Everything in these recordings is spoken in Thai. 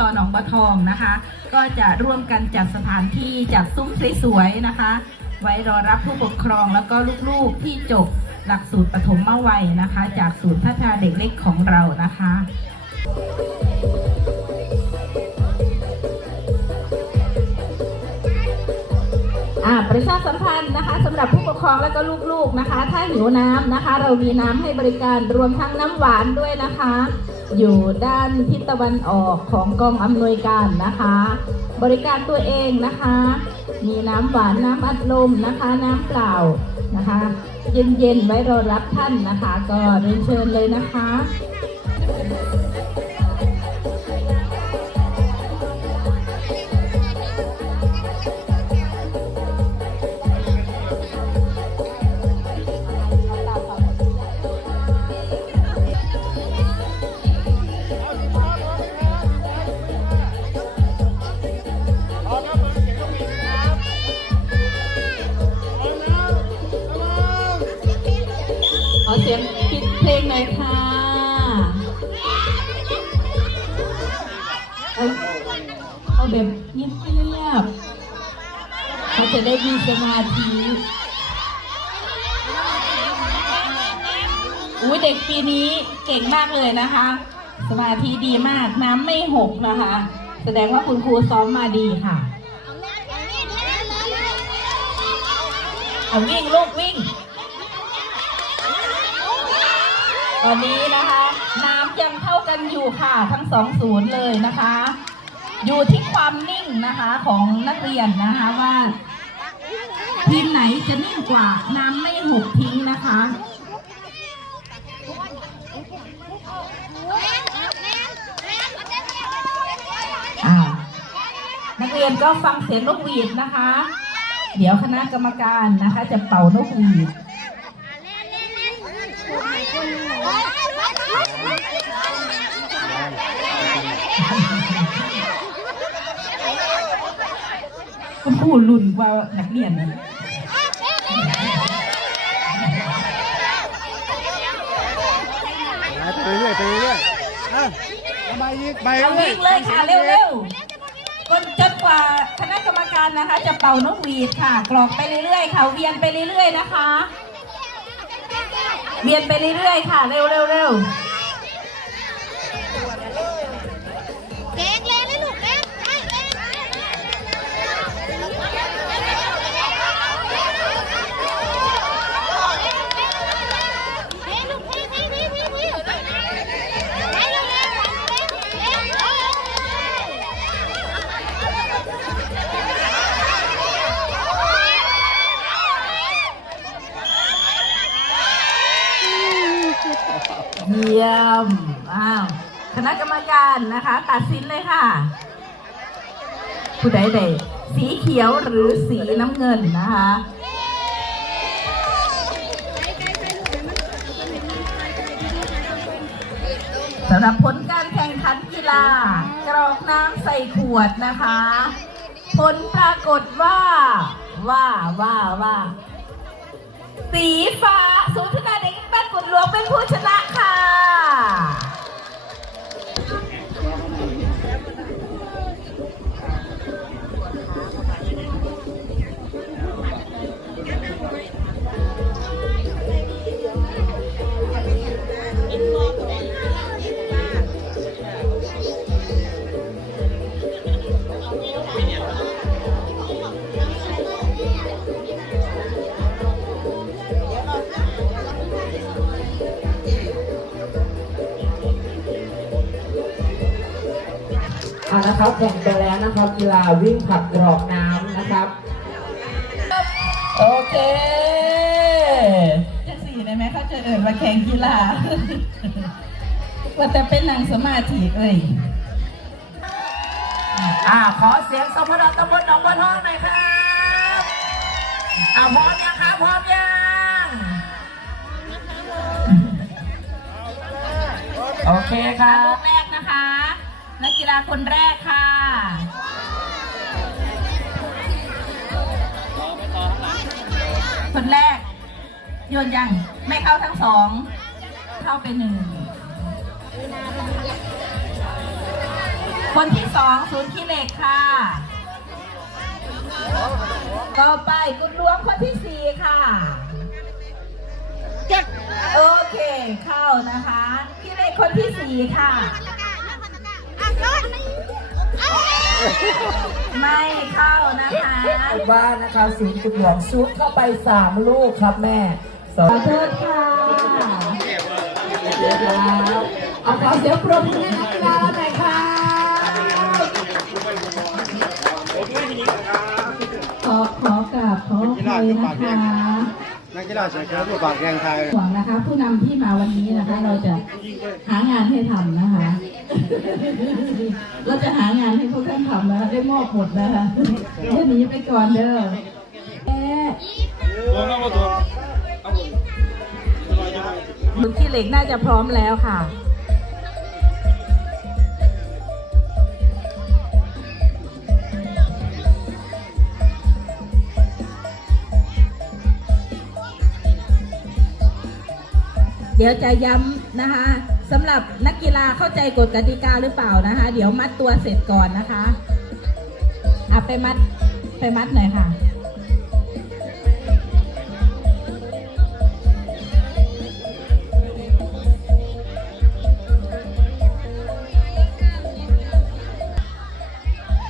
ตอนหนองบัวทองนะคะ ก็จะร่วมกันจัดสถานที่จัดซุ้มสวยๆนะคะ ไว้รอรับผู้ปกครองแล้วก็ลูกๆที่จบหลักสูตรปฐมวัยนะคะ จากศูนย์พัฒนาเด็กเล็กของเรานะคะอ่าประชาสัมพันธ์นะคะสำหรับผู้ปกครองและก็ลูกๆนะคะ ถ้าหิวน้ำนะคะ เรามีน้ำให้บริการรวมทั้งน้ำหวานด้วยนะคะ อยู่ด้านทิศตะวันออกของกองอำนวยการนะคะ บริการตัวเองนะคะ มีน้ำหวานน้ำอัดลมนะคะ น้ำเปล่านะคะ เย็นๆไว้รอรับท่านนะคะ ก็เรียนเชิญเลยนะคะ ได้มีสมาธิอุ้ยเด็กปีนี้เก่งมากเลยนะคะ สมาธิดีมากน้ำไม่หกนะคะ แสดงว่าคุณครูซ้อมมาดีค่ะ เอาวิ่งลูกวิ่งตอนนี้นะคะ น้ำยังเท่ากันอยู่ค่ะทั้งสองศูนย์เลยนะคะ อยู่ที่ความนิ่งนะคะของนักเรียนนะคะว่า ทีมไหนจะนิ่งกว่าน้ำไม่หกทิ้งนะคะอ่านักเรียนก็ฟังเสียงนกหวีดนะคะ เดี๋ยวคณะกรรมการนะคะ จะเป่านกหวีดคุณครูรุ่นกว่านักเรียนนะ ไปเรื่อยไปเรื่อยอะเอาไปอีกไปเอาเรื่อยวิ่งเลยค่ะเร็วๆคนจนกว่าคณะกรรมการนะคะ จะเป่านกหวีดค่ะกรอกไปเรื่อยๆค่ะเวียนไปเรื่อยๆนะคะ เวียนไปเรื่อยๆค่ะ เร็วๆเร็วเกรรมการนะคะ ตัดสินเลยค่ะ ผู้ใดใดสีเขียวหรือสีน้ำเงินนะคะสำหรับผลการแข่งขันกีฬากรอกน้ำใส่ขวดนะคะ ผลปรากฏว่า ว่าว่าว่า สีฟ้าศูนย์พัฒนาเด็กบ้านกุดหลวงเป็นผู้ชนะค่ะ เอานะครับแข่งไปแล้วนะครับกีฬาวิ่งผลักกรอกน้ำนะครับ โอเค จะสี่ได้ไหมเขาจะเอิญมาแข่งกีฬาว่าแต่เป็นนางสมาธิเอ้ยอ่าขอเสียงสมรตำบลหนองบัวทองหน่อยครับอ่าพร้อมยังครับพร้อมยังโอเคครัลูบาคนแรกค่ะคนแรกโยนยังไม่เข้าทั้งสอง เข้าไปหนึ่ง คนที่สองศูนย์ขี้เหล็กค่ะ ต่อไปกุดหลวงคนที่สี่ค่ะเจ็ดโอเคเข้านะคะขี้เหล็กคนที่สี่ค่ะอะรถ ไม่เข้านะคะบ้านนะคะศูนย์กุดหลวงชุดเข้าไปสามลูกครับแม่สอขงอโทษค่ะเอาขอเสียงปรบมือให้นักกีฬาเราหน่อยค่ะขอขอกราบขออภัยนะคะ นักกีฬาเฉยๆผู้ปากแดงไทยหวังนะคะ ผู้นำที่มาวันนี้นะคะ เราจะหางานให้ทำนะคะ เราจะหางานให้พวกท่านทำนะคะได้มอบหมดนะคะเดี๋ยวหนีไปก่อนเด้อแอะคุณขี้เหล็กน่าจะพร้อมแล้วค่ะ ดี๋ยวจะย้ำนะคะสำหรับนักกีฬาเข้าใจกฎกติกาหรือเปล่านะคะ เดี๋ยวมัดตัวเสร็จก่อนนะคะอะไปมัดไปมัดหน่อยค่ะ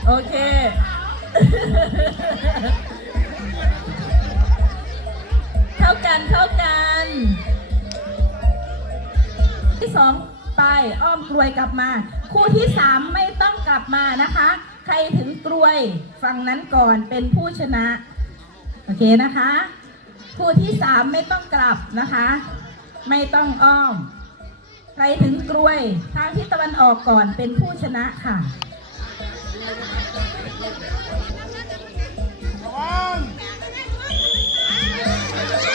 โอเค อ้อมกลวยกลับมา คู่ที่สามไม่ต้องกลับมานะคะ ใครถึงกลวยฝั่งนั้นก่อนเป็นผู้ชนะ โอเคนะคะ คู่ที่สามไม่ต้องกลับนะคะ ไม่ต้องอ้อม ใครถึงกลวยทางทิศตะวันออกก่อนเป็นผู้ชนะค่ะโ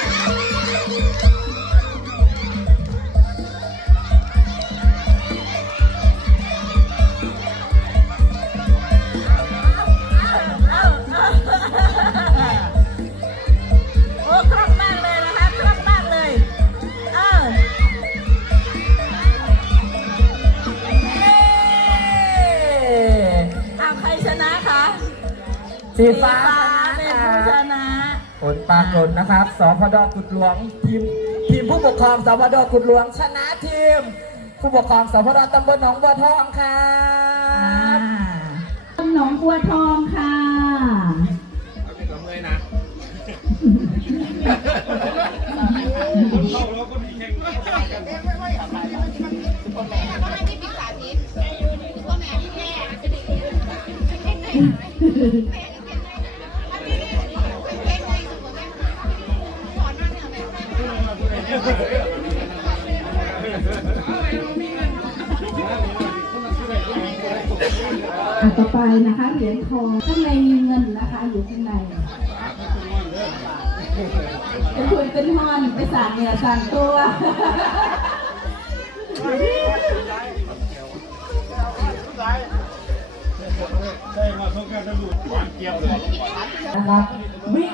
ใครชนะคะสีฟ้าเป็นนะผู้ชคะนะ ผลปรากฏนะครับสพดกุดหลวงทีมทีมผู้ปกครองสพดกุดหลวงชนะทีม ผู้ปกครองสพดตำบลหนองบัวทองครัอ่าบหนองบัวทองค่ะอะ ต่อไปนะคะเหรียญทองข้างในมีเงินนะคะอยู่ข้างในจะคุยเป็นฮอนไปสั่งเนี่ยสั่งตัว นะครับวิ่ง